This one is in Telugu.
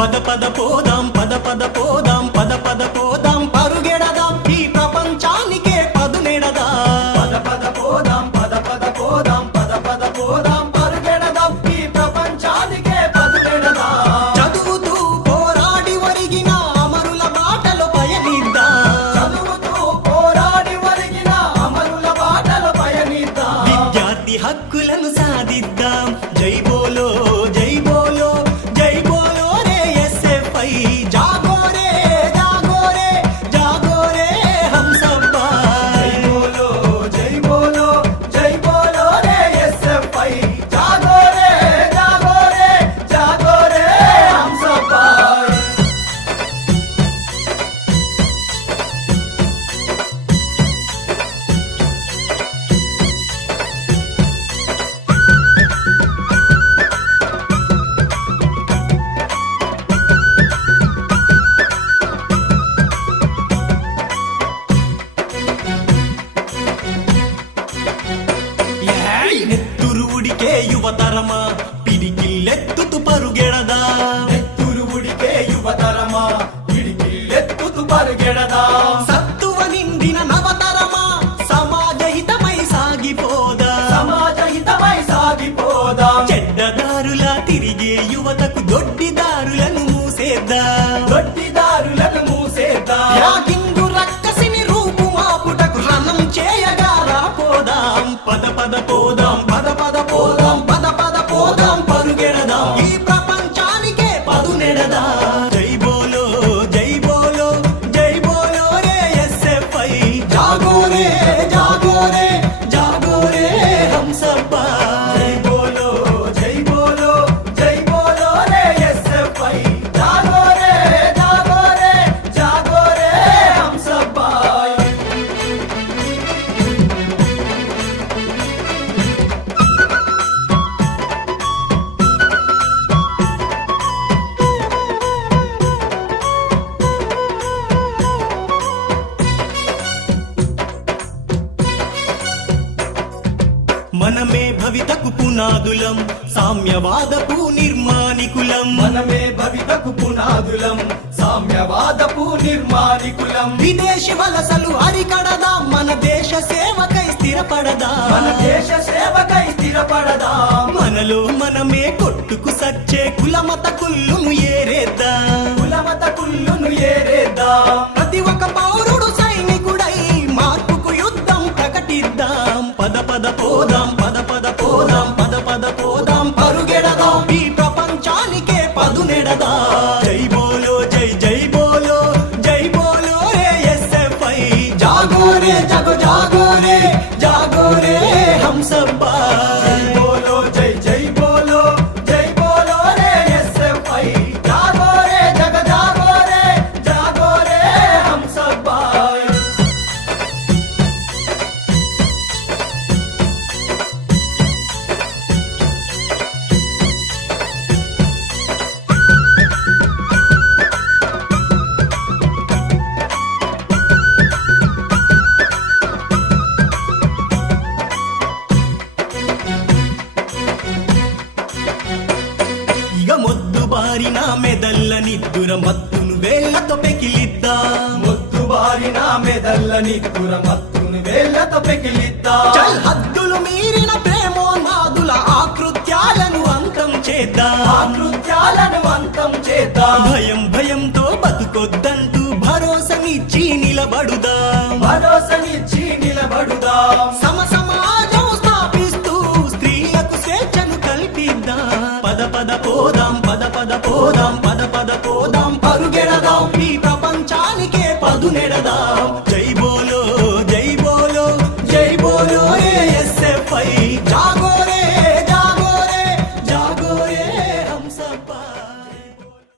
పద పోదాం పద పద పోదాం పద పద పోదాం పరుగెడదాం. ఈ ప్రపంచానికే పదునెడదా. పద పద పోదాం పద పద పోదాం పద పద పోదాం పరుగెడదాం. ఈ ప్రపంచానికే పదునెడదా. చదువుతూ పోరాడి ఒరిగిన అమరుల బాటలో పయనిద్దాం. చదువుతూ పోరాడి ఒరిగిన అమరుల బాటలో పయనిద్దాం. విద్యార్థి హక్కులను సాధిద్దాం. జై బోలో జై బోలో. ఉడికే యువతరమా? పిడికిల్లెత్తుతు పరుగెడదా? నెత్తురు ఉడికే యువతరమా? పిడికిల్లెత్తుతు పరుగెడదా? సత్తువ నిండిన నవతరమా? సమాజహితమై సాగిపోదా? సమాజహితమై సాగిపోదా? చెడ్డదారులా తిరిగే యువతకు దొడ్డిదారులను మూసేద్దా? దొడ్డిదారులను మూసేద్దా? పద పద పోదాం. మనమే భవితకు పునాదులం సామ్యవాదపు నిర్మాణికులం. మనమే భవితకు పునాదులం సామ్యవాదపు నిర్మాణికులం. విదేశీ వలసలు అరికడదాం మన దేశ సేవకై స్థిరపడదా. మన దేశ సేవకై స్థిరపడదాం. మనలో మనమే కొట్టుకు సచ్చే కులమత కుల్లును ఏరేద్దాం జై బోలో జై జై బోలో జై బోలో రే ఎస్ఎఫ్ఐ. జాగో రే జగో జాగో రే జాగో రే సబ్బా మెదల్ల నిద్దుర మత్తును వేళ్ళతో పెకిలిద్దాం. ముత్తు బారిన మెదల్ల నిత్తుర మత్తును వేళ్ళతో పెకిలిద్దాం. చల్ హద్దులు మీరిన ప్రేమోన్మాదుల ఆకృత్యాలను అంతం చేద్దాం. ఆకృత్యాలను అంతం చేద్దాం. భయం భయంతో బతుకొద్దంటూ భరోసనిచ్చి నిలబడుదాం. భరోసనిచ్చి నిలబడుదాం. సమ సమాజం స్థాపిస్తూ స్త్రీలకు స్వేచ్ఛను కల్పిద్దాం. పద పద పోదాం పదపోదాం పరుగెడదాం ఈ ప్రపంచానికే పదునెడదాం. జై